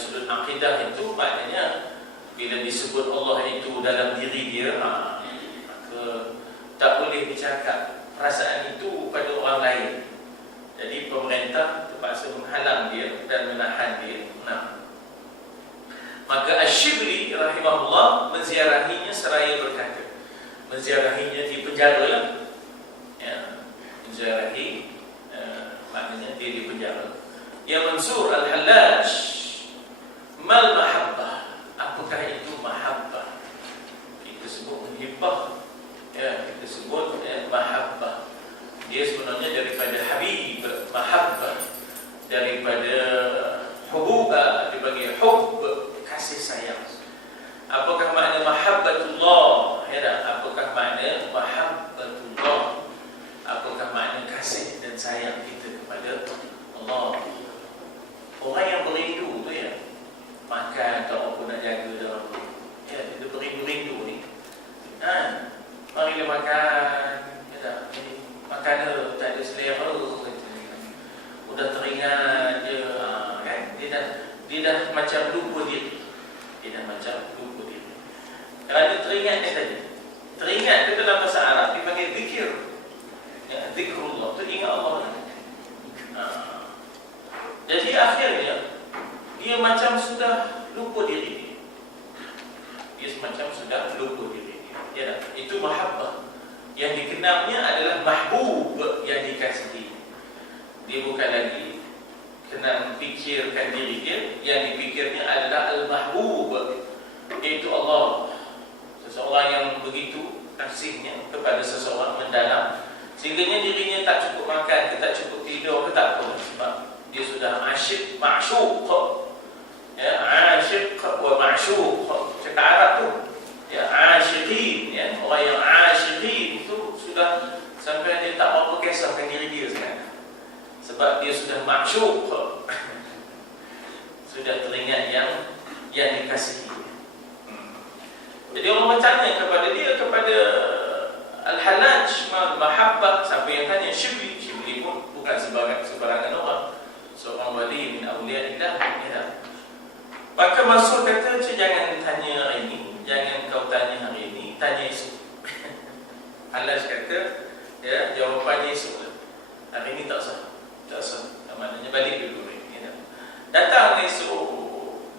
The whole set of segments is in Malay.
sudut akidah itu maknanya bila disebut Allah itu dalam diri dia, maka tak boleh dicakap perasaan itu pada orang lain. Jadi pemerintah terpaksa menghalang dia dan menahan dia. Maka Asy-Syibli rahimahullah menziarahinya seraya berkata, menziarahinya di penjara lah, ya, menziarahi maknanya dia di penjara. Ya Mansur Al-Hallaj, mal mahabbah, apakah itu mahabbah? Kita sebut hibbah, ya, kita sebut mahabbah. Dia sebenarnya daripada habib, mahabbah, daripada hububah, dibagi hub, kasih sayang. Apakah makna mahabbatullah? Ya, apakah makna mahabbatullah? Apakah makna kasih dan sayang kita kepada Allah? Orang yang berindu tu, ya, makan tak apa nak jaga dalam tu, ya, dia berindu-rindu ni. Marilah makan, ya tak? Makan tak ada selera, udah teringat je, kan? Dia dah macam lupa diri. Dia dah macam lupa diri. Kalau dia teringat ni tadi, teringat tu dalam bahasa Arab dipanggil zikir, ya, zikrullah tu ingat Allah. Jadi akhirnya dia macam sudah lupa diri. Dia macam sudah lupa diri. Ya, itu mahabbah. Yang dikenalnya adalah mahbub, yang dikasihi. Dia bukan lagi kena fikirkan diri dia, yang dipikirnya adalah al-mahbub, iaitu Allah. Seseorang yang begitu kasihnya kepada seseorang mendalam, sehingga dirinya tak cukup makan, ke tak cukup tidur, ke tak apa, sebab dia sudah asyik, ma'syuq, ya, asyik wa ma'syuq, cakap Arab tu, ya, asyiqin, ya, orang yang asyiqin itu sudah sampai dia tak apa kisahkan diri dia sekarang, sebab dia sudah ma'syuq, sudah teringat yang dikasihi. Jadi orang bertanya kepada dia, kepada Al-Hallaj, mahabbah, siapa yang tanya? Syibli. Syibli pun bukan sebarangan orang, seorang wali min awliyaillah, ya. Maka Mansur kata, jangan tanya hari ini, jangan kau tanya hari ini, tanya esok. Hallaj kata, ya, jawapannya esok. Hari ini tak sah, tak sah. Maknanya balik dulu, ya. Datang esok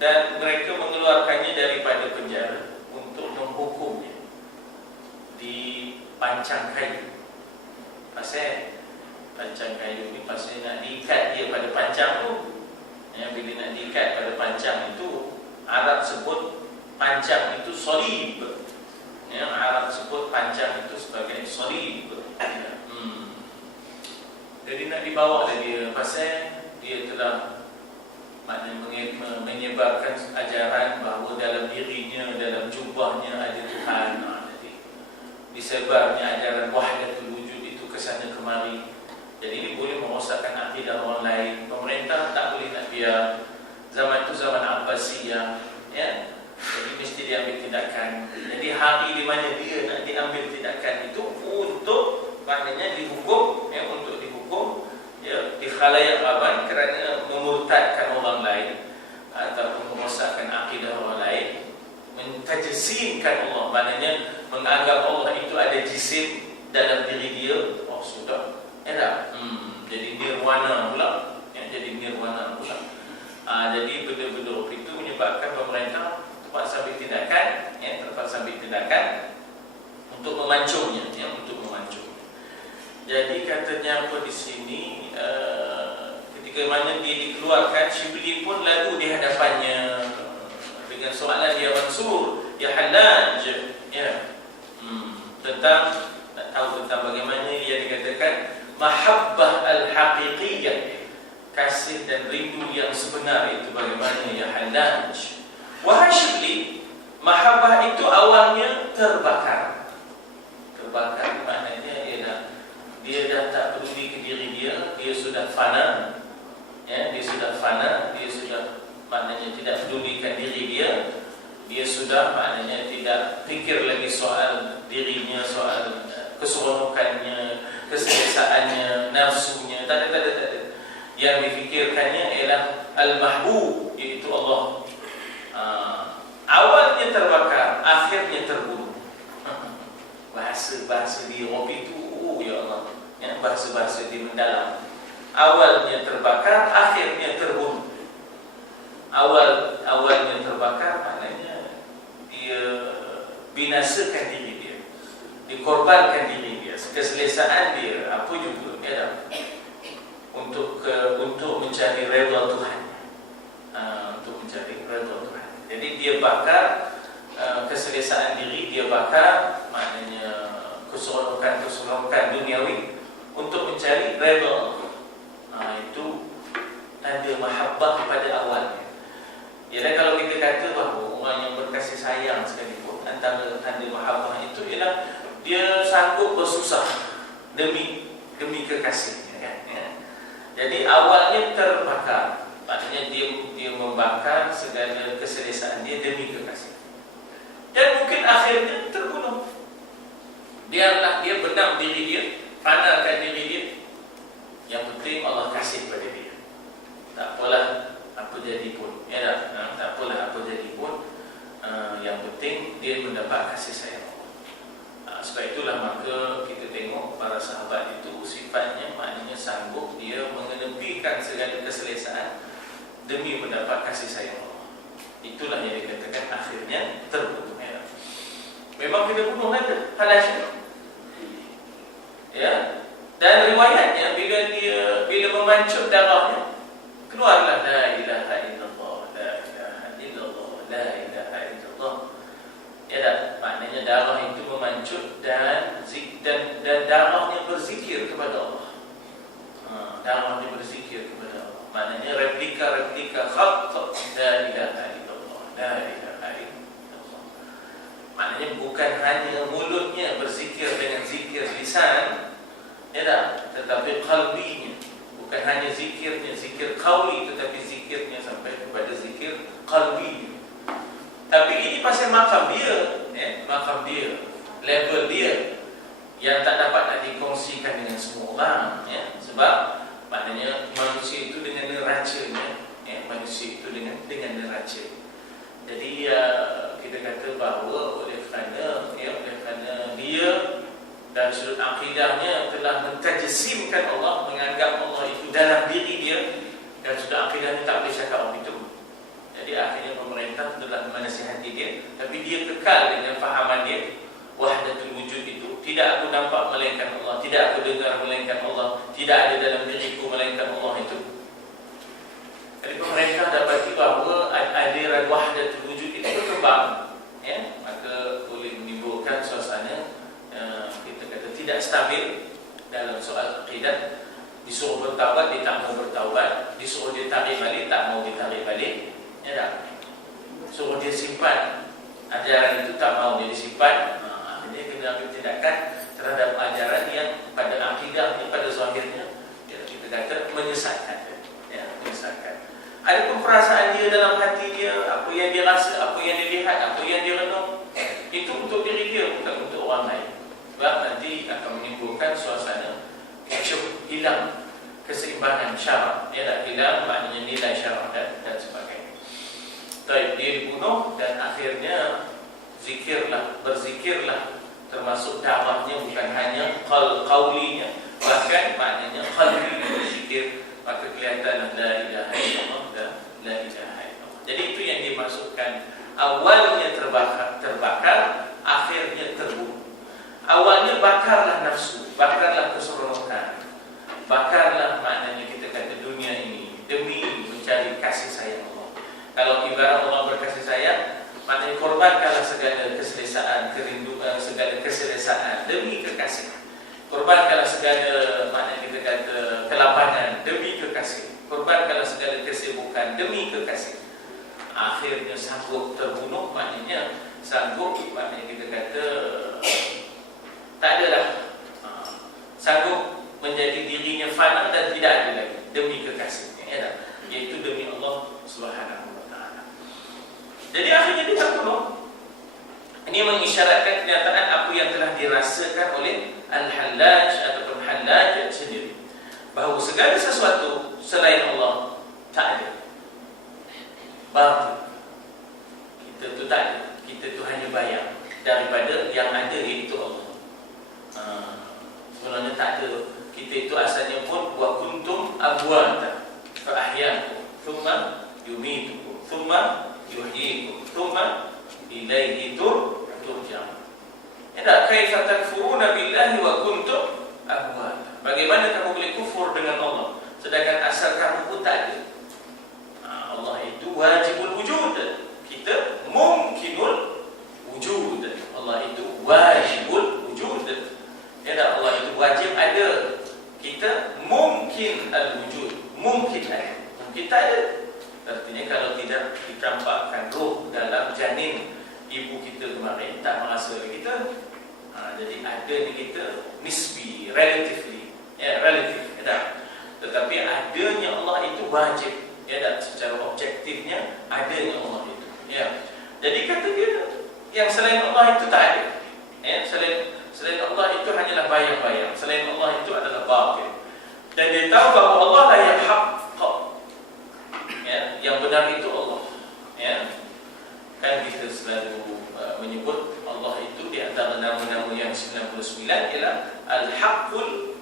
dan mereka mengeluarkannya daripada penjara untuk menghukumnya di pancang kayu. Pasal pancang kayu ni pasal nak diikat dia pada pancang tu, ya, bila nak diikat pada pancang itu, Arab sebut pancang itu salib, ya, Arab sebut pancang itu sebagai salib, ya. Jadi nak dibawa dia, pasal dia telah maknanya menyebarkan ajaran bahawa dalam dirinya, dalam jubahnya ada Tuhan. Jadi disebarnya ajaran wahdatul wujud itu kesana kemari. Jadi ini boleh merosakkan akidah orang lain. Pemerintah tak boleh nak biar. Zaman itu zaman Abbasiyah, ya. Jadi mesti diambil tindakan. Jadi hari di mana dia nak diambil tindakan itu untuk maknanya dihukum, ya, untuk dihukum, ya, di khalayak ramai kerana memurtadkan orang lain ataupun merosakkan akidah orang lain, mentajsimkan Allah, maknanya menganggap Allah itu ada jisim dalam diri dia. Oh sudah, ya tak? Jadi nirwana pula, ya, jadi nirwana pula. Jadi benda-benda itu menyebabkan pemerintah terpaksa ambil tindakan, ya, terpaksa ambil tindakan untuk memancungnya, ya, untuk memancung. Jadi katanya apa di sini, ketika mana dia dikeluarkan, Syibli pun lalu di hadapannya dengan soalan dia, Mansur, ya Hallaj, ya, tentang nak tahu tentang bagaimana dia dikatakan mahabbah al-haqiqiyah, kasih dan rindu yang sebenar itu bagaimana, ya Hallaj. Wahai Syibli, mahabbah itu awalnya terbakar. Terbakar maknanya dia dah tak peduli ke diri dia, dia sudah fana, ya, dia sudah fana, dia sudah maknanya tidak pedulikan diri dia, dia sudah maknanya tidak fikir lagi soal dirinya, soal keseronokannya, keselesaiannya, nafsunya, tak ada. Yang difikirkannya ialah al-mahbub, iaitu Allah. bahasa-bahasa dia. Robi itu, ya Allah, ya, bahasa-bahasa dia mendalam. Awalnya terbakar, akhirnya terbunuh. Awalnya terbakar, maknanya dia binasakan diri dia, dikorbankan diri dia, keselesaan dia, apa juga ya, untuk mencari redha Tuhan, untuk mencari redha Tuhan. Jadi dia bakar keselesaan diri, dia bakar maknanya keseronokan duniawi untuk mencari redha Allah. Itu tanda mahabbah pada awalnya. Ialah kalau kita kata bahawa orang yang berkasih sayang sekalipun, antara tanda mahabbah itu ialah dia sanggup bersusah demi kekasihnya, kan? Ya. Jadi awalnya terbakar, maknanya dia membakar segala keselesaan dia demi kekasih. Dan mungkin akhirnya terbunuh. Biarlah dia benam diri dia, fanakan diri dia. Yang penting Allah kasih pada dia. Tak apalah apa jadi pun, ya tak apalah apa jadi pun, yang penting dia mendapat kasih sayang Allah. Sebab itulah maka kita tengok para sahabat itu sifatnya maknanya sanggup dia mengenepikan segala keselesaan demi mendapat kasih sayang Allah. Itulah yang dikatakan akhirnya terbunuh. Ya. Memang kita bunuh aja halasnya. Ya. Dan riwayatnya bila memancut darahnya, keluarlah la ilaha illallah, la ilaha illallah, la ilaha illallah. Ya tak? Maknanya darah itu memancut dan darahnya berzikir kepada Allah. Darahnya berzikir kepada Allah. Maknanya replika khat la ilaha illallah, la ilaha illallah. Maknanya bukan hanya mulutnya berzikir dengan zikir lisan, ya tak? Tetapi qalbinya. Bukan hanya zikirnya, zikir qauli, tetapi zikirnya sampai kepada zikir qalbi. Tapi ini pasal makam dia, ya, makam dia, level dia yang tak dapat nak dikongsikan dengan semua orang, ya. Sebab maknanya manusia itu dengan neracanya, ya, manusia itu dengan neraca. Jadi kita kata bahawa oleh kerana dia dari sudut akidahnya telah mentajsimkan Allah, menganggap Allah itu dalam diri dia, dan sudah akidahnya tak boleh cakap orang itu. Jadi akhirnya pemerintah telah menasihati dia, tapi dia kekal dengan fahaman dia, wahdatul wujud itu, tidak aku nampak melainkan Allah, tidak aku dengar melainkan Allah, tidak ada dalam diriku melainkan Allah itu. Jadi pemerintah dapati bahawa aliran wahdatul wujud itu berkembang, ya, maka boleh menimbulkan suasana tidak stabil dalam soal akidah. Disuruh bertaubat, dia tak mau bertaubat. Disuruh dia tarik balik, tak mau ditarik balik, ya tak? Suruh dia simpan ajaran itu, tak mau dia disimpan. Akhirnya kena ambil tindakan terhadap ajaran yang pada akidahnya, pada zahirnya, ya, kita kata menyesatkan, ya, menyesatkan. Ada perasaan dia dalam hati dia, apa yang dia rasa, apa yang dia lihat, apa yang dia renung, itu untuk diri dia, bukan untuk orang lain. Sebab nanti akan menimbulkan suasana kecoh, hilang keseimbangan syarak, ya tak? Hilang maknanya nilai syarak dan sebagainya. Baik, dia dibunuh dan akhirnya berzikirlah, termasuk dakwahnya bukan hanya qaulinya, bahkan maknanya qalbi berzikir, maka kelihatanlah la ilaha illallah dan la ilaha illallah. Jadi itu yang dimaksudkan awalnya terbakar, akhirnya terbunuh. Awalnya bakarlah nafsu, bakarlah keseronokan, bakarlah maknanya kita kata dunia ini demi mencari kasih sayang Allah. Kalau ibarat Allah berkasih sayang, maknanya korbankanlah segala keselesaan, kerinduan, segala keselesaan demi kekasih. Korbankanlah segala maknanya kita kata kelapangan demi kekasih. Korbankanlah segala kesibukan demi kekasih. Akhirnya sanggup terbunuh, maknanya sanggup, maknanya kita kata tak adalah, sanggup menjadi dirinya fana dan tidak ada lagi demi kekasihnya, ya, iaitu demi Allah Subhanahu wa taala. Jadi akhirnya dia terbunuh. Ini mengisyaratkan kenyataan apa yang telah dirasakan oleh Al-Hallaj ataupun Hallaj sendiri, bahawa segala sesuatu selain Allah tak ada, batil. Kita tu tak ada, kita tu hanya bayang daripada yang ada, iaitu Allah. Sebenarnya tak ada. Kita itu asalnya pun wa kuntum amwatan fa ahyaakum thumma yumitukum thumma yuhyikum thumma ilaihi turja'un. Tidak, kaifa takfuruna billahi wa kuntum amwatan. Bagaimana kamu boleh kufur dengan Allah sedangkan asal kamu pun tak ada? Allah itu wajibul wujud, kita mungkinul wujud. Allah itu wajibul wujud. Ya, Allah itu wajib ada, kita mungkin al-wujud, mungkin ada, mungkin tak ada. Artinya kalau tidak ditampakkan roh dalam janin ibu kita kemarin, tak merasa kita. Jadi ada ni kita nisbi, relatively, ya, relatif, ya. Tetapi adanya Allah itu wajib, ya, secara objektifnya adanya Allah itu, ya. Jadi kata dia yang selain Allah itu tak ada, ya. Selain Allah itu hanyalah bayang-bayang. Selain Allah itu adalah batil. Dan dia tahu bahawa Allah lah yang hak, ya, yang benar itu Allah, ya. Kan kita selalu menyebut Allah itu di antara nama-nama yang 99 ialah Al-Haqqul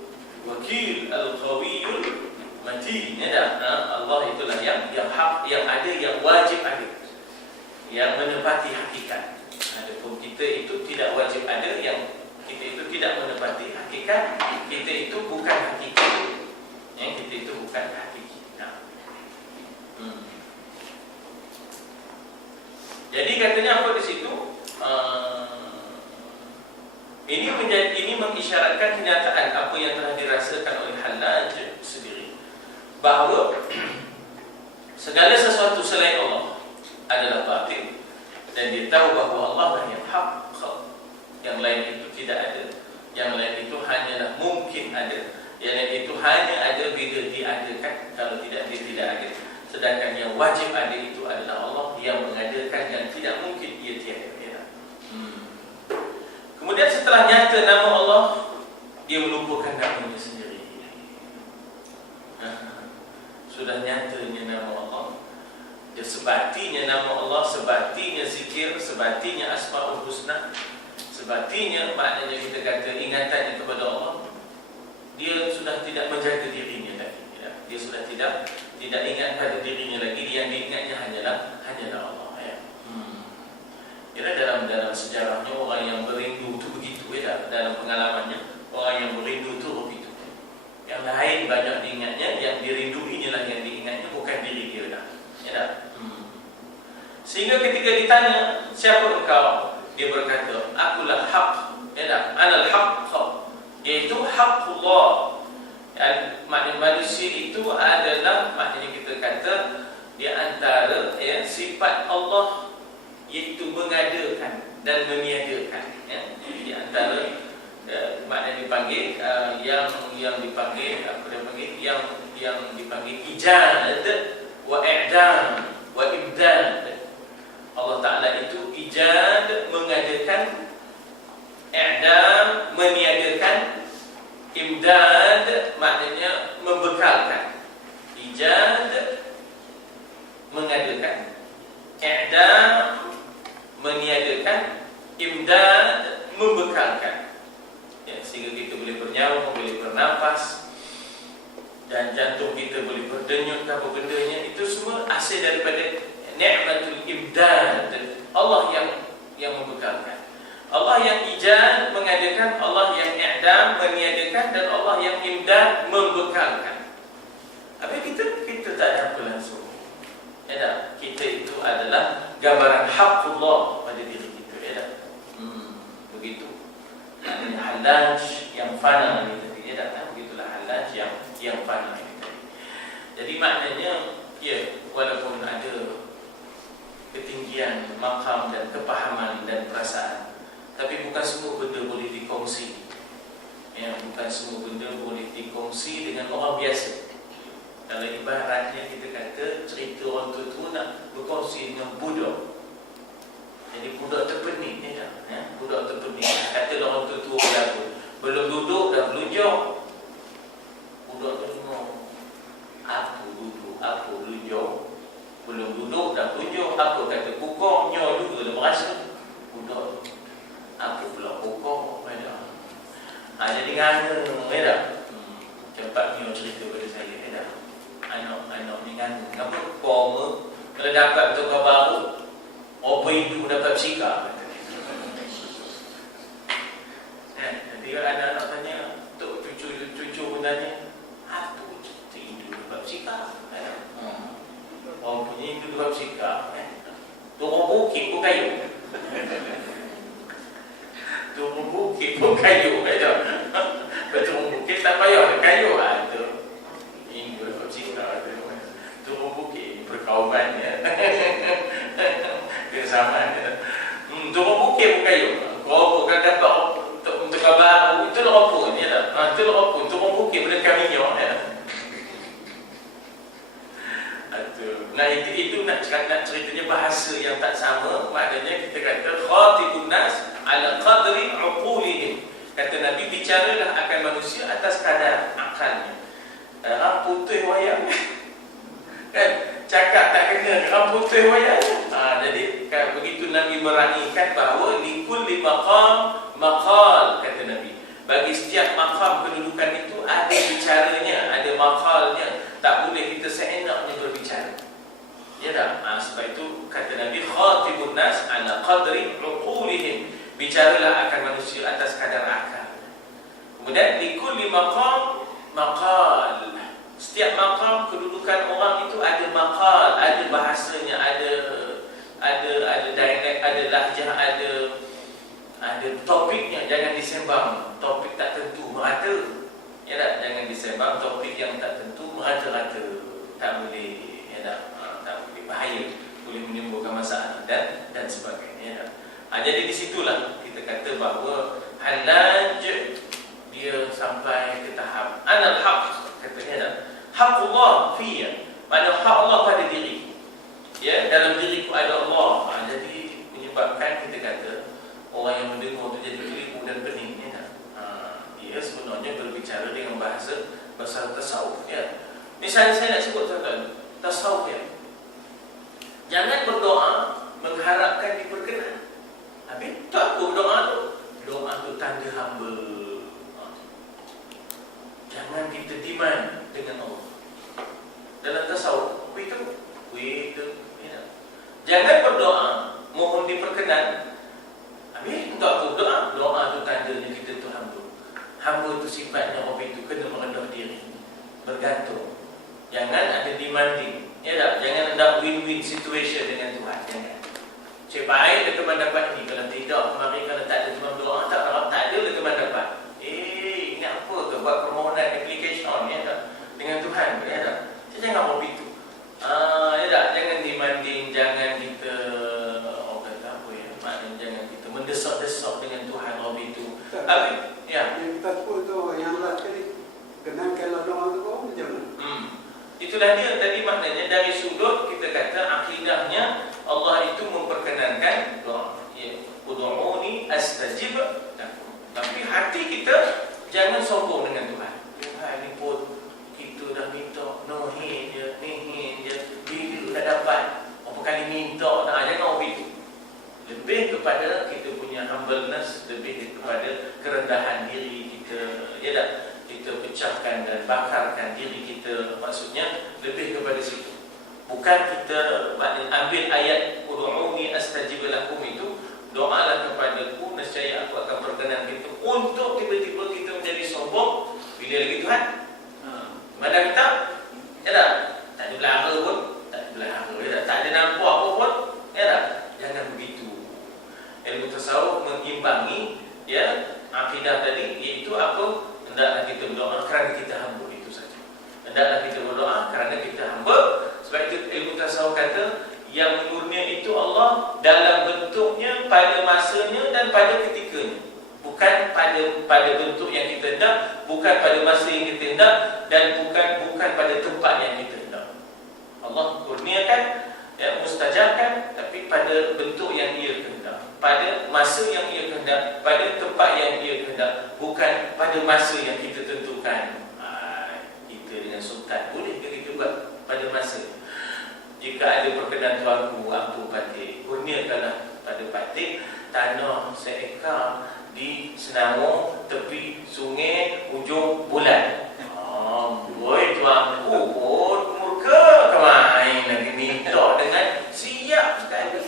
Wakil Al-Qawiyul Matin. Ya, Allah itulah yang hak, yang ada, yang wajib ada, yang menepati hakikat. Adapun kita itu tidak wajib ada, yang kita itu tidak menepati hakikat. Kita itu bukan hakikat, ya, kita itu bukan hakikat. Jadi katanya apa di situ? Ini mengisyaratkan kenyataan apa yang telah dirasakan oleh Hallaj sendiri, bahawa segala sesuatu selain Allah adalah batil, dan dia tahu bahawa Allah lah yang hak, yang lain itu tidak ada, yang lain itu hanyalah mungkin ada, yang lain itu hanya ada bila diadakan, kalau tidak dia tidak ada. Sedangkan yang wajib ada itu adalah Allah yang mengadakan, yang tidak mungkin ia tiada, ya. Kemudian setelah nyata nama Allah, dia melupakan namanya sendiri. Sudah nyatanya nama Allah, dia sebatinya nama Allah, sebatinya zikir, sebatinya Asmaul Husna, sebatinya maknanya kita kata ingatannya kepada Allah, dia sudah tidak menjaga dirinya lagi, ya. Dia sudah tidak ingat pada dirinya lagi. Yang diingatnya hanyalah Allah, ya. Kira dalam sejarahnya orang yang berindu itu begitu, ya. Dalam pengalamannya orang yang berindu itu begitu. Yang lain banyak diingatnya, yang dirinduinya lah yang diingatnya, bukan diri dia dah, ya. Sehingga ketika ditanya siapa engkau, dia berkata akulah haq, ya. Anal haq, iaitu haqqullah. Maknanya manusia itu adalah, maknanya kita kata di antara, ya, sifat Allah iaitu mengadakan dan meniadakan, ya. Di antara maknanya dipanggil yang dipanggil apa dia panggil, yang dipanggil ijad wa i'dam wa ibdad. Allah Ta'ala itu ijad, mengadakan, i'dam, meniadakan, imdad maknanya membekalkan. Ijad mengadakan, i'dam meniadakan, imdad membekalkan, ya, sehingga kita boleh bernyawa, boleh bernafas, dan jantung kita boleh berdenyut apa bendanya. Itu semua hasil daripada ni'matul imdad. Allah yang membekalkan, Allah yang ijad mengadakan, Allah yang i'dam meniadakan, dan Allah yang imdad membekalkan. Tapi kita tak ada apa langsung, ya. Kita itu adalah gambaran haqqullah pada diri kita, ya. Begitu. Hallaj yang fana ini tadi, ya. Begitulah Hallaj yang fana ini tadi. Jadi maknanya, ya, walaupun ada ketinggian makam dan kepahaman dan perasaan, tapi bukan semua benda boleh dikongsi, ya. Bukan semua benda boleh dikongsi dengan orang biasa. Kalau ibaratnya kita kata cerita orang tua nak berkongsi dengan budak, jadi budak terpening, ya. Budak terpening. Kata orang tua berlaku, belum duduk dah belunjuk. Budak tu tengok, aku duduk, aku belunjuk. Belum duduk dah belunjuk. Aku kata pukul, nyo juga dah merasa. Budak tu, aku pula pukul. Hindu dapat bersikap. Nanti anak-anak tanya, tok cucu pun tanya, apa kita Hindu dapat bersikap? Orang punya Hindu dapat bersikap. Turun bukit pun kayu. Turun bukit pun kayu. Turun bukit tak payah kayu lah. Hindu dapat bersikap. Turun bukit perkaumannya. Kesamaan. Turun bukit pun kayu. Kalau bukan dapat untuk kabar, itu rokok ni dah. Itu rokok. Turun bukit benda kami ya. Nah itu nak ceritanya bahasa yang tak sama. Maknanya kita kata khatibun nas ala qadri uqulihim. Kata Nabi, bicaralah akan manusia atas kadar akalnya. Putih wayang kan cakap tak kena putih wayang. Jadi begitu Nabi meraihkan bahawa likulli maqam maqal, kata Nabi. Bagi setiap maqam kedudukan itu ada bicaranya, ada maqalnya. Tak boleh kita seenaknya berbicara. Ya tak? Sebab itu kata Nabi, khatibun nas ala qadri uqulihim. Bicaralah akan manusia atas kadar akal. Kemudian likulli maqam maqal. Setiap maqam kedudukan orang itu ada maqal, ada bahasanya, ada dialek, ada lahjah, ada topiknya. Jangan disembang topik tak tentu merata. Ya tak? Jangan disembang topik yang tak tentu merata-rata. Tak boleh. Ya tak? Bahaya, boleh menimbulkan masalah dan sebagainya. Jadi di situlah kita kata bahawa halaj dia sampai ke tahap anal haq, katanya haqullah fiyya, makna hak Allah pada diri. Ya, dalam diriku ada Allah. Jadi menyebabkan kita kata orang yang mendengar tu jadi keliru dan pening. Ya, dia sebenarnya berbicara dengan bahasa tasawuf. Ya, misalnya saya nak sebut tuan-tuan, tasawuf ya. Jangan berdoa mengharapkan diperkenan. Habis tu aku berdoa tu. Doa tu tanda hamba. Jangan kita demand dengan Allah. Dalam tasawuf, itu. Jangan berdoa mohon diperkenan. Habis untuk aku berdoa. Doa tu tandanya kita tu hamba. Hamba tu sifatnya orang itu kena merendah diri, bergantung. Jangan ada demanding. Ya tak? Jangan ada win-win situation dengan Tuhan. Jangan. Cik baik dia teman dapat ni. Kalau tidak, kemarin kalau tak ada teman berdoa, tak ada dia teman dapat. Ingat apa ke? Buat permohonan application ya tak? Dengan Tuhan. Ya tak? Jangan buat itu. Ya tak? Jangan demanding. Jangan kita orang kata apa ya? Maknanya jangan kita mendesak-desak dengan Tuhan orang itu. Habis, ya. Yang kita sebut tu, yang last kali kenangkan doa tu macam mana? Itulah dia tadi, maknanya dari sudut kita kata akidahnya Allah itu memperkenankan doa. Ya, ud'uni astajib lakum. Tapi hati kita jangan sombong dengan Tuhan. Tuhan ni pun kita dah minta nohin je, bila dah dapat berapa kali minta, jangan begitu. Lebih kepada kita punya humbleness, lebih kepada kerendahan diri kita. Ya tak? Kita pecahkan dan bakarkan diri kita, maksudnya lebih kepada situ. Bukan kita ambil ayat ud'uni astajib lakum itu, doalah kepadaku nescaya aku akan perkenan kita, untuk tiba-tiba kita menjadi sombong bila lagi Tuhan. Mana kita? Ya tak? Tak ada belahara pun, tak ada nampak apa pun. Ya tak? Jangan begitu. Ilmu tasawuf mengimbangi ya akidah tadi, iaitu apa? Hendaklah kita berdoa kerana kita hamba, itu saja. Hendaklah kita berdoa kerana kita hamba. Sebab itu ilmu tasawuf kata yang murni itu Allah dalam bentuknya, pada masanya dan pada ketikanya. Bukan pada bentuk yang kita hendak, bukan pada masa yang kita hendak, dan bukan pada tempat yang kita hendak. Allah kurniakan, ya, mustajabkan, tapi pada bentuk yang Ia kehendak, pada masa yang Ia kehendak, pada tempat yang Ia kehendak, bukan pada masa yang kita tentukan. Kita dengan sultan boleh ke kita buat pada masa? Jika ada perkenan tuanku Ampun Patih, kurniakanlah pada Patih tanah seekar di Senangor, tepi sungai, ujung bulan. Boy, tuanku pun murka kemain lagi minta dengan siap sekali.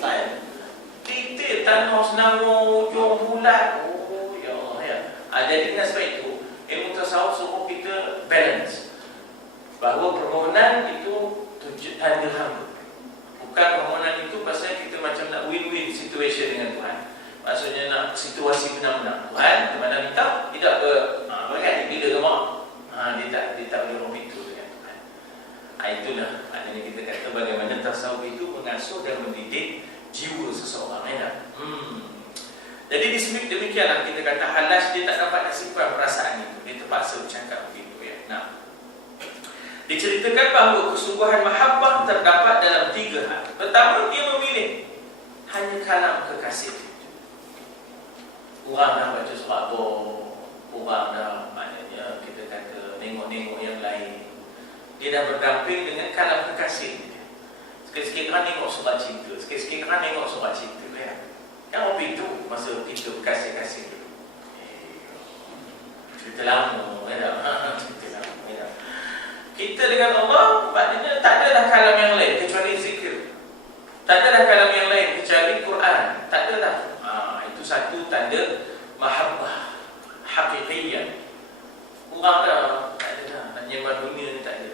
Jadi tanah senawa ujung bulat. Oh ya Allah ya. Jadi dengan sebab itu ilmu tasawuf suruh kita balance. Bahawa permohonan itu tanda hamba. Bukan permohonan itu pasal kita macam nak win-win situation dengan Tuhan. Maksudnya nak situasi benar-benar. Tuhan ke mana minta? Tidak ke kan bila ke mak. Dia tak boleh rumit itu dengan Tuhan. Itulah maknanya kita kata bagaimana tasawuf itu mengasuh dan mendidik jiwa seseorang ya. Jadi disebut demikianlah kita kata halas dia tak dapat nak simpan perasaan itu. Dia terpaksa bercakap begitu ya. Nah, diceritakan bahawa kesungguhan mahabbah terdapat dalam 3 hal. Pertama, dia memilih hanya kalam kekasih. Orang dah baca surat orang dah maknanya kita kata tengok-tengok yang lain. Dia dah berdamping dengan kalam kekasih. Sikit-sikit kan tengok surat cinta, sikit-sikit kan tengok surat cinta ya. Yang hobi itu masa kita berkasih-kasih dulu. Cerita lama ya. Cerita lama ya. Kita dengan Allah maknanya tak ada dah kalam yang lain kecuali zikir. Tak ada dah kalam yang lain kecuali Quran. Tak ada dah. Itu satu tanda mahabbah hakikiyah. Orang dah tak ada dah. Nak nyembah dunia ni tak ada.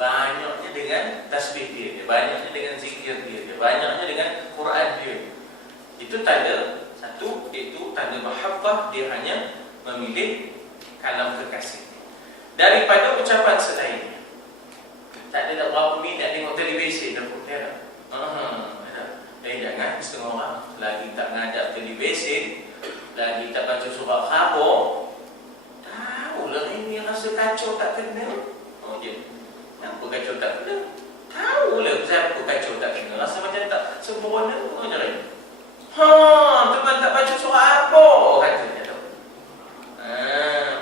Banyaknya dengan tasbih dia, banyaknya dengan zikir dia, banyaknya dengan Quran dia. Itu tanda satu, itu tanda mahabbah. Dia hanya memilih kalam kekasih daripada ucapan selainnya. Tak ada berapa minat tengok televisi dah pun dia dah. Jangan setengah orang lagi tak ngajak televisi, lagi tak baca surah khabar. Tahu lah ini rasa kacau tak kena. Dia kenapa kacau tak kena? Tahu lah siapa kacau tak kena. Rasa macam tak sempurna. Teman tak baca surah apa katanya tu.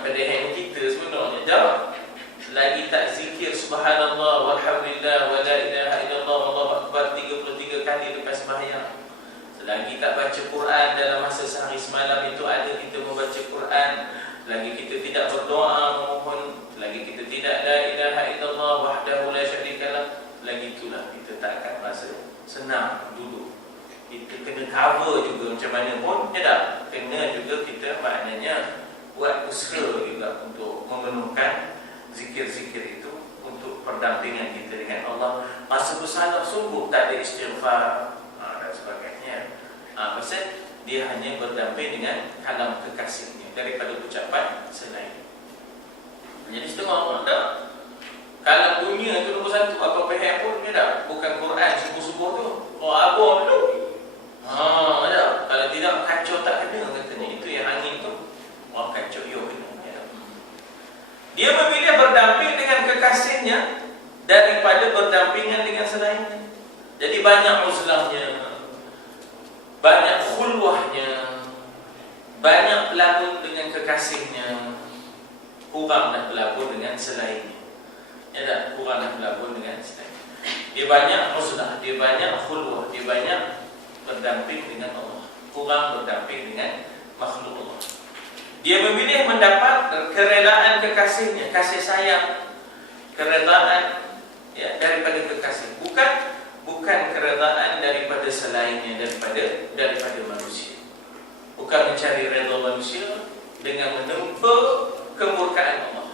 Padahal kita sebenarnya jawab lagi tak zikir subhanallah walhamdulillah wa la ilaha illallah wallahu akbar 33 kali lepas sembahyang. Selagi tak baca Quran dalam masa sehari semalam itu ada kita membaca Quran, lagi kita tidak berdoa memohon, lagi kita tidak la ilaha illallah wahdahu la syarikalah, lagi itulah kita tak akan rasa senang duduk. Kita kena cover juga macam mana pun ya tak? Kena juga kita maknanya buat usaha juga untuk memenuhkan zikir-zikir itu untuk perdampingan kita dengan Allah. Masa bersalah sungguh tak ada istighfar dan sebagainya. Pasal dia hanya berdamping dengan kalam kekasihnya daripada ucapan selain. Jadi setengah orang tak kalam dunia itu nombor 1 apa pihak pun dia tak. Bukan Quran subuh-subuh tu. Abang dulu. Tak. Kalau tidak kacau tak kena katanya. Itu yang angin tu. Wah kacau yo kena. Dia memilih berdamping dengan kekasihnya daripada berdampingan dengan selainnya. Jadi banyak uzlahnya, banyak khulwahnya, banyak berlaku dengan kekasihnya, kurang dah berlaku dengan selainnya. Ya tak? Kurang dah berlaku dengan selainnya. Dia banyak uzlah, dia banyak khulwah, dia banyak berdamping dengan Allah, kurang berdamping dengan makhluk Allah. Dia memilih mendapat kerelaan kekasihnya, kasih sayang, kerelaan ya, daripada kekasih. Bukan kerelaan daripada selainnya, daripada manusia. Bukan mencari redha manusia dengan menempa kemurkaan Allah.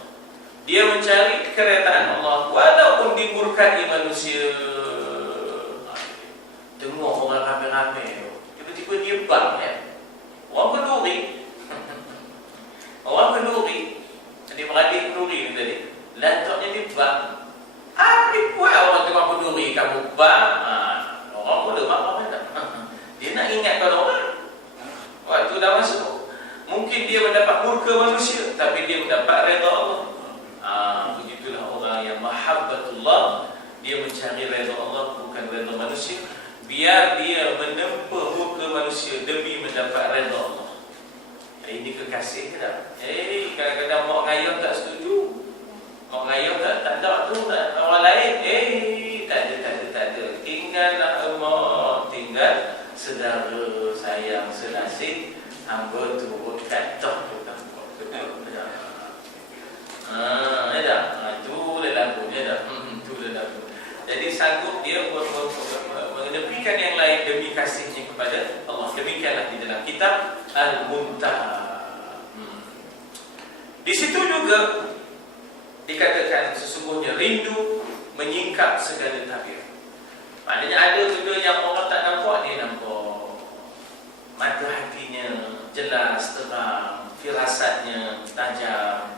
Dia mencari keredaan Allah walaupun dimurkai manusia. Tengok orang ramai-ramai, tiba-tiba dia bang ya. Orang kenduri. Orang kenduri, adik-beradik kenduri tadi, lantaknya dia bang. Apa buat orang tengah kenduri kamu bang? Orang mula marah tak? Dia nak ingatkan orang. Waktu dah masuk, mungkin dia mendapat murka manusia, tapi dia mendapat redha Allah. Begitulah orang yang mahabbatullah. Dia mencari redha Allah, bukan redha manusia. Biar dia menempa murka manusia demi mendapat redha Allah. Ini kekasih ke tak? Kadang-kadang mak ngayuh tak setuju. Mak ngayuh tak ada tu tak. Orang lain tak ada. Tinggallah mak, tinggal saudara sayang senasib, hamba turut kata tu tak. Ya tak? Itulah lagunya dah. Itulah lagu. Jadi sanggup dia menepikan yang lain demi kasihnya kepada Allah. Demikian kitab Al-Muntaha. Di situ juga dikatakan sesungguhnya rindu menyingkap segala tabir. Maknanya ada benda yang orang tak nampak, dia nampak. Mata hatinya jelas, terang, firasatnya tajam.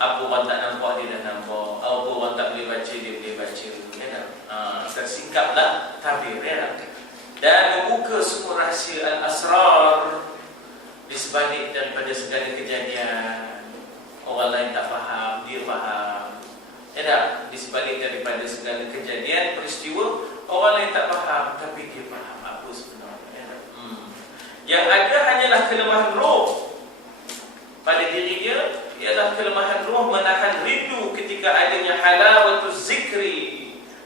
Apa orang tak nampak, dia dah nampak. Apa orang tak boleh baca, dia boleh baca. Tersingkaplah tabir, ya. Dan membuka semua rahsia al-asrar di sebalik daripada segala kejadian. Orang lain tak faham, dia faham. Ya, di sebalik daripada segala kejadian, peristiwa, orang lain tak faham, tapi dia faham apa sebenarnya. Yang ada hanyalah kelemahan roh pada diri dia, ialah kelemahan roh menahan rindu ketika adanya halawatuz zikri.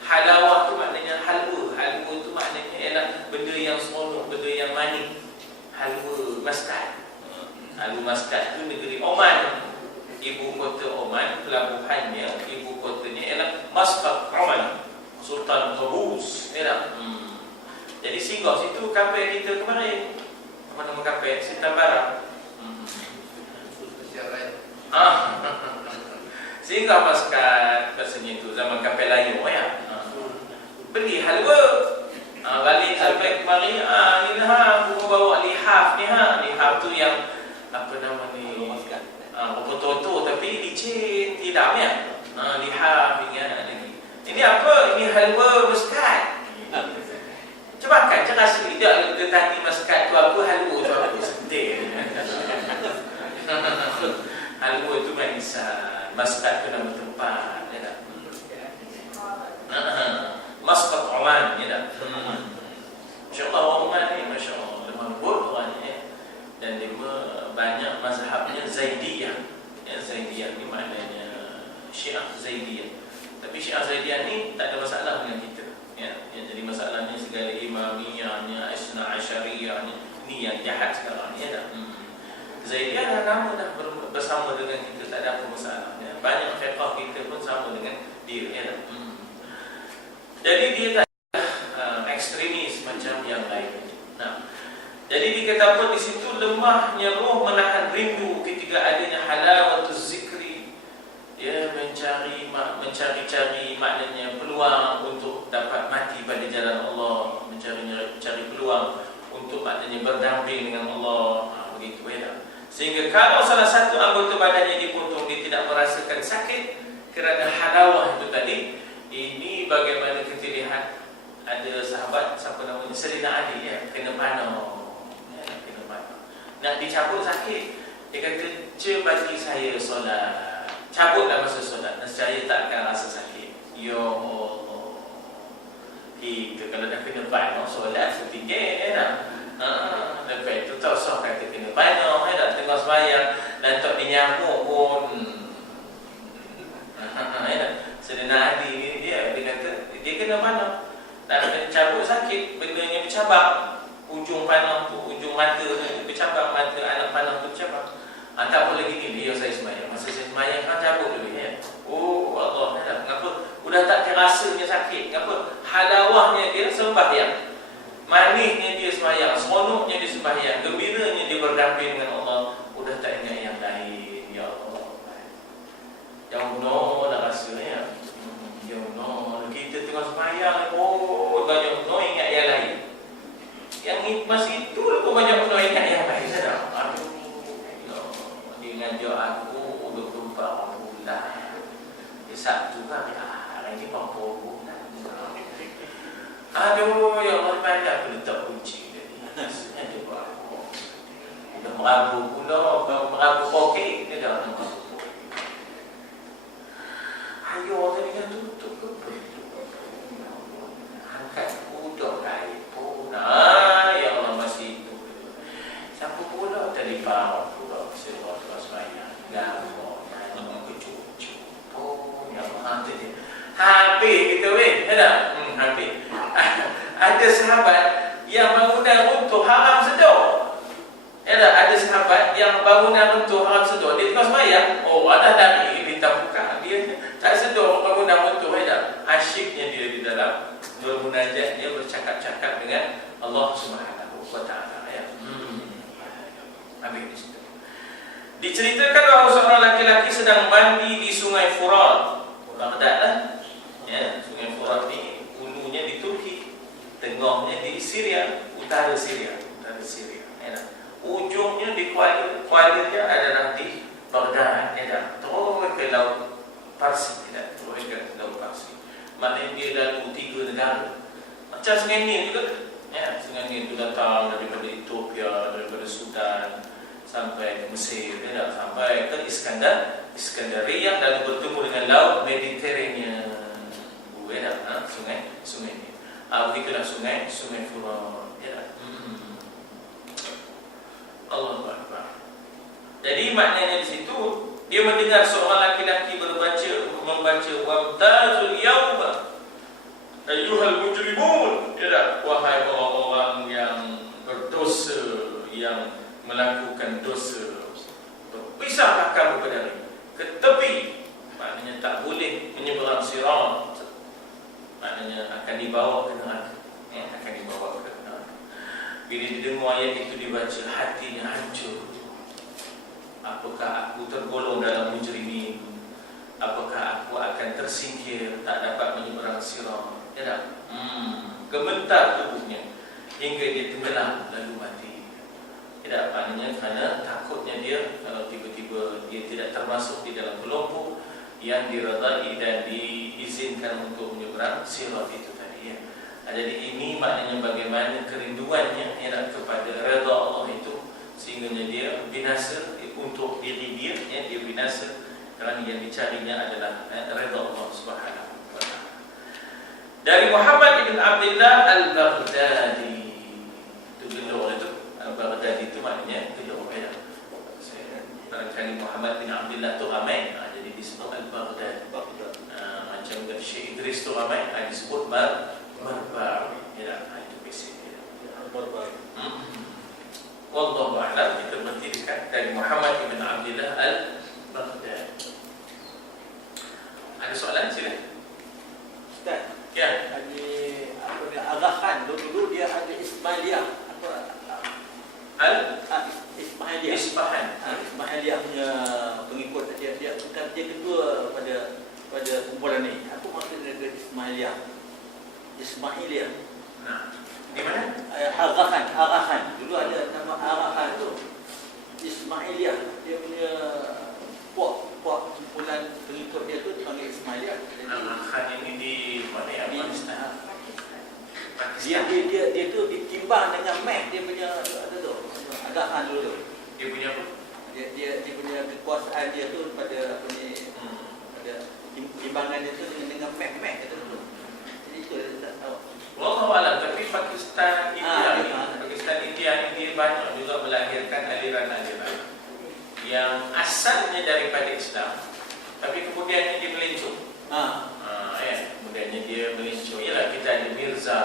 Halawah tu maknanya halwa. Halwa tu maknanya ialah benda yang seronok, benda yang manis. Halwa Maskat. Halwa Maskat tu negeri Oman. Ibu kota Oman, pelabuhannya, ibu kotanya ialah Maskat Oman, Sultan Qaboos. Jadi singgah situ kapal kita kemarin. Apa nama kapal? Sinta Barat. Singgah Maskat kat sini tu zaman kapal layu, ya. Beli halwa. Balik sampai kemari, ni aku bawa lihaf ni, lihaf tu yang apa nama ni? Toto tapi licin, tidak ya. Lihaf ini apa? Ini halwa Maskat. Coba kan, jangan rasa tidak tadi Maskat tu apa, halwa tu apa, sedih. Halwa tu manisan, Maskat tu nama tempat, ya tak? Maskat Oman, ya tak? InsyaAllah Oman ni, Masya Allah, lembut orangnya. Dan dia banyak mazhabnya Zaidiyah. Ya, Zaidiyah ni maknanya Syiah Zaidiyah. Tapi Syiah Zaidiyah ni tak ada masalah dengan kita. Ya, yang jadi masalahnya segala imamiyahnya, Isna Asyariyahnya, ni yang jahat sekarang ni, ya tak? Zaidiyah dah lama dah bersama dengan kita, tak ada apa masalah. Ya. Banyak fiqah kita pun sama dengan dia, ya tak? Jadi dia tak ekstremis macam yang lain. Jadi dikata pun di situ lemahnya roh menahan rindu ketika adanya halawatuz zikri. Ya, mencari-cari maknanya peluang untuk dapat mati pada jalan Allah, mencari peluang untuk maknanya berdamping dengan Allah. Begitu ya. Sehingga kalau salah satu anggota badannya dipotong, dia tidak merasakan sakit kerana halawah itu tadi. Ini bagaimana kita lihat ada sahabat siapa namanya Sayyidina Ali, ya, kena panah. Nak dicabut sakit. Dia kata, bagi saya solat, cabutlah masa solat, nescaya tak akan rasa sakit. Ya Allah, kita kalau dah kena panah solat setinggi, lepas itu tak usah kata kena panah, tak tengah sembahyang dan tak dinyamuk pun. Sayyidina Ali ni dia kata dia kena panah dan kena cabut sakit, benda yang bercabang. Ujung panah tu, ujung mata tu bercabang, mata anak panah tu bercabang. Tak boleh gini, dia saya sembahyang. Masa saya sembahyang kan cabut dulu, ya. Oh Allah, kenapa? Udah tak terasanya sakit. Kenapa? Halawahnya dia sembahyang, manisnya dia sembahyang, seronoknya dia sembahyang, gembiranya dia berdamping dengan Allah. Udah tak ingat yang lain. Ya Allah, yang no dah rasanya. Ya no, kita tengah sembahyang, oh banyak no ingat yang lain. Yang masih itu aku banyak pun ingat yang lain. Aduh, dia ngajak aku 24 bulan. Sabtu kan, hari ni 40 bulan. Aduh, ya Allah, banyak aku letak kunci tadi. Dia buat aku. Dia merabu pula, merabu poket. Dia dah merabu poket. Ayo, tadi kan tutup ke betul. Angkat budak air pun. Ya Allah, masih itu. Siapa pula tadi faham pula sebuah sembahyang. Gampang, jangan kecucu. Oh, ya Allah, dia. Habis kita weh, ada? Habis. Ada sahabat yang bangunan runtuh haram sedar. Ada sahabat yang bangunan runtuh haram sedar. Dia tengah sembahyang. Oh, ada dari kita buka. Dia tak sedar bangunan runtuh. Asyiknya dia di dalam bermunajat, dia bercakap-cakap dengan Allah Subhanahu wa taala, ya. Diceritakan bahawa seorang laki-laki sedang mandi di Sungai Furat, Baghdad lah. Ya, Sungai Furat ni hulunya di Turki, tengahnya di Syria, utara Syria. Ya, ujungnya di kuala dia adalah di Baghdad. Ya, terus ke Laut Parsi, terus ke Laut Parsi. Maknanya dia lalu 3 negara. Macam Sungai Nil juga. Ya, Sungai Nil itu datang daripada Ethiopia, daripada Sudan sampai ke Mesir, sampai ke Iskandaria, lalu bertemu dengan Laut Mediterranean. Sungai ini. Begitulah Sungai Furat. Ya. Allahu Akbar. Jadi maknanya di situ dia mendengar seorang laki-laki membaca wamtazul yauma ayyuhal mujrimun. Ya, wahai orang-orang yang berdosa, yang melakukan dosa, berpisahlah kamu ke tepi. Maknanya tak boleh menyeberang sirat. Maknanya akan dibawa ke neraka. Akan dibawa ke neraka. Bila didengar ayat itu dibaca, hatinya hancur. Apakah aku tergolong dalam mujrimin? Apakah aku akan tersingkir, tak dapat menyeberang sirat? Ya tak? Gemetar tubuhnya hingga dia tenggelam lalu mati. Tidak, maknanya kerana takutnya dia kalau tiba-tiba dia tidak termasuk di dalam kelompok yang diredai dan diizinkan untuk menyeberang sirat itu tadi. Ya. Jadi ini maknanya bagaimana kerinduannya kepada redha Allah itu, sehingga dia binasa untuk diri dia, dia binasa kerana yang dicarinya adalah redha Allah Subhanahu wa taala. Dari Muhammad ibn Abdullah al-Baghdadi, itu gelar itu. Baghdadi itu maknanya gelar. Barangkali Muhammad bin Abdullah itu ramai, jadi disebut al-Baghdadi. Macam Syekh Idris itu ramai, disebut Marbar. Itu basic. Marbar. Wallahu a'lam. Kita berhenti dekat dari Muhammad bin Abdullah al-Baghdadi. Ada soalan sila? Ustaz. Ya. Ada arahan dulu dia ada Ismailiyah. Ismailiyah. Ismailiyah punya pengikut dia bukan dia kedua pada kumpulan ni. Aku maksud dia Ismailiyah. Nah, di mana? Arahan. Dulu ada nama arahan tu. Ismailiyah. Dia punya puak kumpulan pengikut dia tu dipanggil Ismailiyah. Arahan ini di mana ya? Pakistan. Dia tu ditimbang dengan Mac dia punya ada tu. Arahan dulu tu. Dia punya apa? Dia punya kekuasaan dia tu pada apa ni, pada timbangan dia tu dengan Mac itu tu. Jadi itu tak tahu. Wallahu a'lam. Tapi Pakistan India ni dia banyak juga melahirkan aliran-aliran yang asalnya daripada Islam, tapi kemudiannya dia melencong. Kemudiannya dia melencong. Yalah, kita ada Mirza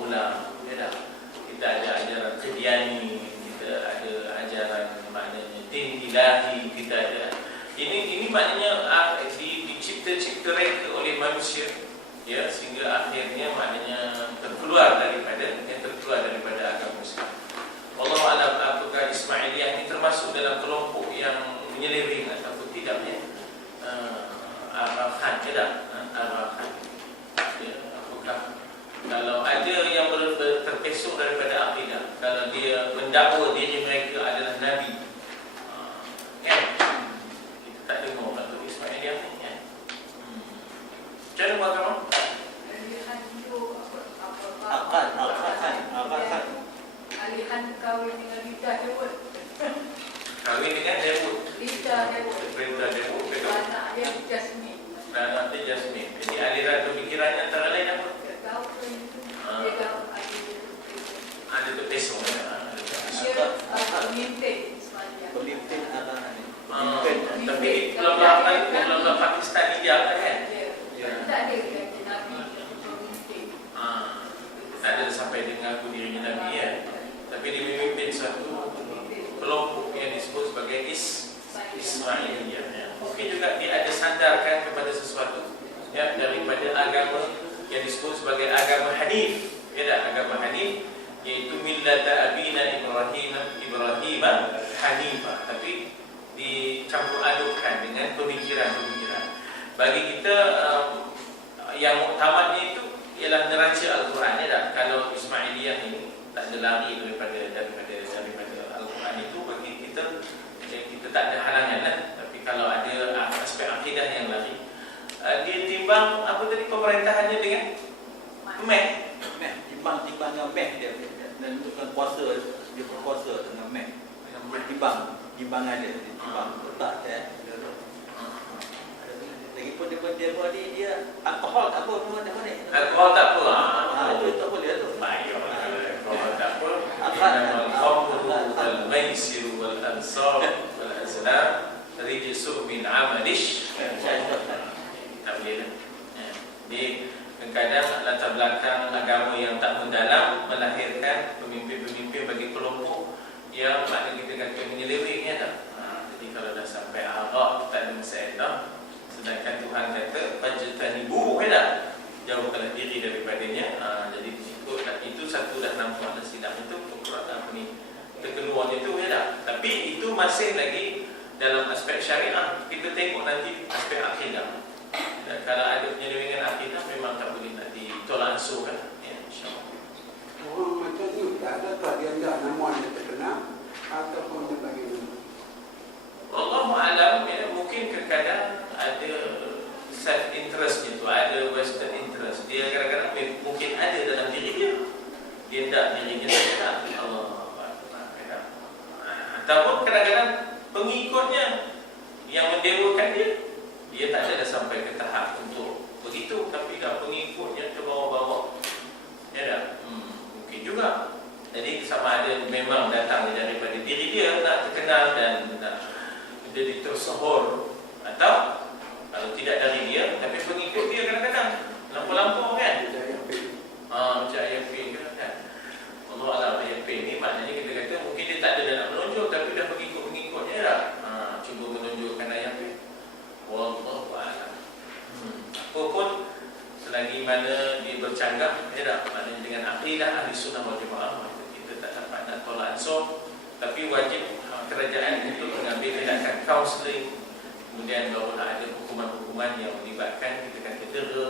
Ulam, kita ada ajaran Qadiani, kita ada ajaran maknanya din ilahi, kita ada ini maknanya dicipta reka oleh manusia, ya, sehingga akhirnya maknanya terkeluar daripada agama Islam. Wallahu a'lam apakah Ismailiyah ini termasuk dalam kelompok yang menyeleweng ataupun tidak, ya. Arahan arahan. Ya, apakah kalau ada yang terpesong daripada akidah, kalau dia mendakwa diri mereka adalah nabi, kan? Kita tak dengar atau Ismailiyah ni, kan? Macam mana buat kamu? Alihan kahwin dengan Rita Dawud. Kahwin dengan Dawud. Rita Dawud. Anak dia Jasmine. Anak dia Jasmine. Jadi aliran pemikirannya antara lain apa? Tak tahu ke itu. Dia tahu ada terpesong. Dia pemimpin Ismailiyah. Pemimpin arahan ni. Tapi ulama Pakistan India kan? Ya. Tak ada kata Nabi pemimpin. Tak ada sampai dengar dirinya Nabi, ya. Tapi dia memimpin satu kelompok yang disebut sebagai Ismailiyah. Ya. Mungkin juga dia ada sandarkan kepada sesuatu, ya, daripada agama yang disebut sebagai agama Hanif. Agama Hanif iaitu millata abina Ibrahim Hanifah. Tapi di pemikiran-pemikiran. Bagi kita yang muktamadnya itu ialah neraca Al-Quran, ya tak? Kalau Ismailiyah ini tak ada lari daripada Al-Quran itu, bagi kita kita tak ada halangan lah. Tapi kalau ada aspek akidah yang lari, dia timbang apa tadi pemerintahannya dengan meh. Timbang-timbang meh dia menentukan kuasa, dia berkuasa dengan meh. Timbangan dia timbang letak dia. Lagipun dia buat dia alkohol tak apa semua tak boleh. Alkohol tak apa. Itu tak boleh tu. Baik, alkohol tak apa. Al-khamru wal-maisir wal-ansar wal-azlam rijsun min amalish. Tak boleh lah. Jadi kadang-kadang latar belakang agama yang tak mendalam melahirkan pemimpin-pemimpin bagi kelompok yang makna kita kata menyelewengnya tak. Jadi kalau dah sampai arak tak ada masalah. Sedangkan Tuhan kata fajtanibu dah, jauhkanlah diri daripadanya. Jadi itu satu dah nampak dan silap itu apa ni terkeluarnya itu dah. Tapi itu masih lagi dalam aspek syariah. Kita tengok nanti aspek akidah. Dan kalau ada penyelewengan akidah memang tak boleh nak ditolak ansurkan, ya, insya-Allah. Orang macam ni tak ada tak dia tak nama dia terkenal ataupun dia bagaimana. Wallahu a'lam, ya, mungkin kadang-kadang ada self interestnya tu, ada western interest. Dia kadang-kadang mungkin ada dalam diri dia. Dia tak dirinya tak. Allah. Ataupun kadang-kadang pengikutnya yang mendewakan dia. Dia tak ada dah sampai ke tahap untuk begitu, tapi dah pengikutnya terbawa-bawa. Ya tak? Mungkin juga. Jadi sama ada memang datang daripada diri dia nak terkenal dan nak jadi tersohor, atau kalau tidak dari dia tapi pengikut dia kadang-kadang lampau-lampau kan. Macam ayat P kan. Allah Alam ayat P ni maknanya kita kata mungkin dia tak ada dah nak menonjol tapi dah pengikut-pengikutnya dah. Cuba menunjukkan ayat P. Wallahu a'lam. Apapun selagi mana dia bercanggah, ya tak? Maknanya dengan akidah ahli sunnah wal jamaah, kita tak dapat nak tolak ansur, tapi wajib kerajaan itu mengambil tindakan kaunseling, kemudian barulah ada hukuman-hukuman yang melibatkan kita kata dera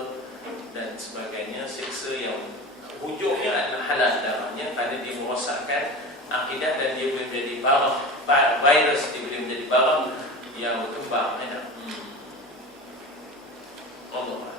dan sebagainya, siksa yang hujungnya adalah halal darahnya kerana dia merosakkan akidah dan dia boleh menjadi virus, dia boleh menjadi barang yang berkembang, ya tak? Allah